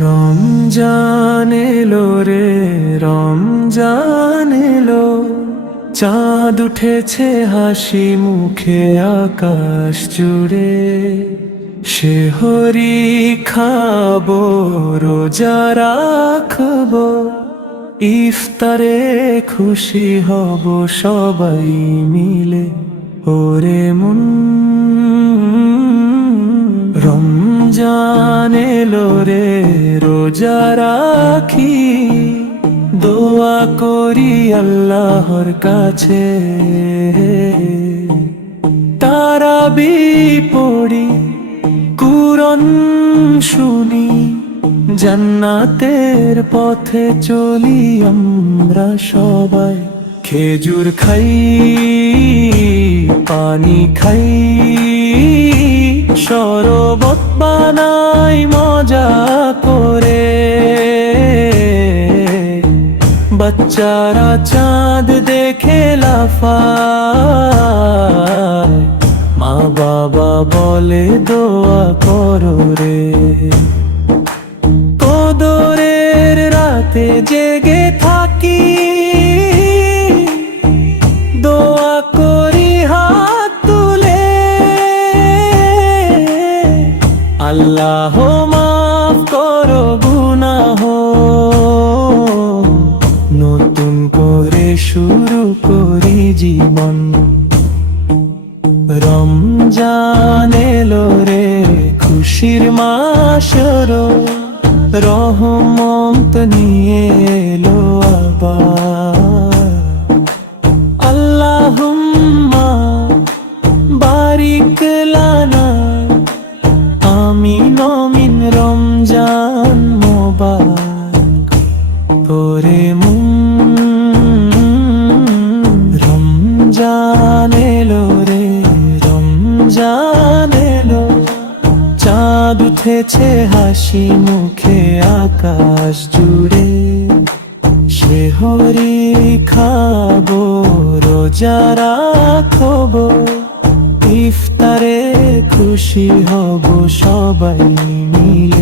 রমজান এলো রে রমজান এলো, চাঁদ উঠেছে হাসি মুখে আকাশ জুড়ে। সেহরি খাবো রোজা রাখবো, ইফতারে খুশি হব সবাই মিলে। ওরে মন রমজান এলো রে রোজা রাখি, দোয়া করি আল্লাহর কাছে। তারাবি পড়ি কুরআন শুনি, জান্নাতের পথে চলি আমরা সবাই। খেজুর খাই পানি খাই, শরবত বানাই মজা করে। বাচ্চারা চাঁদ দেখে লাফায়, মা বাবা বলে দোয়া করো রে। কদরের রাতে জেগে থাকি, দোয়া করি হাত তুলে। আল্লাহ মাফ করো গুনাহ, নতুন করে শুরু করি জীবন। রমজান এলো রে খুশির মাস, রহমত নিয়ে এলো আবার। আল্লাহুম্মা বারিক লানা, আমিন আমিন রমজান মোবারক। তোরে রমজান এলো রে রমজান এলো, চাঁদ উঠেছে হাসি মুখে আকাশ জুড়ে। সেহরি খাবো রোজা রাখবো, ইফতারে খুশি হব সবাই মিলে।